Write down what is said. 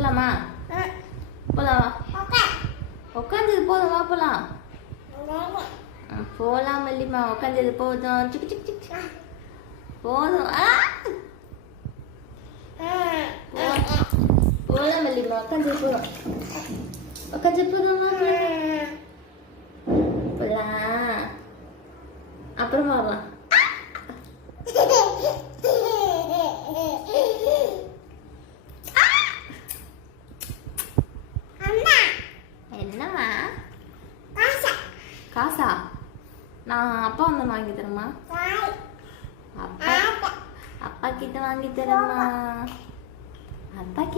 போலாமா? போலாமா? உட்காந்தது போதும், வா போலாம். போலாம் மல்லிமா, உட்காந்தது போதும். சிக்கு சிக்கு சிக்கு போதும். போலாம் மல்லிமா, உட்காந்தது போதும். உட்காந்தது போதும், வா போலாம். அப்புறமா வரலாம். என்னம்மா? காசா? நான் அப்பா வந்து வாங்கி தரேம்மா. அப்பா கிட்ட வாங்கி தரேம்மா. அப்பா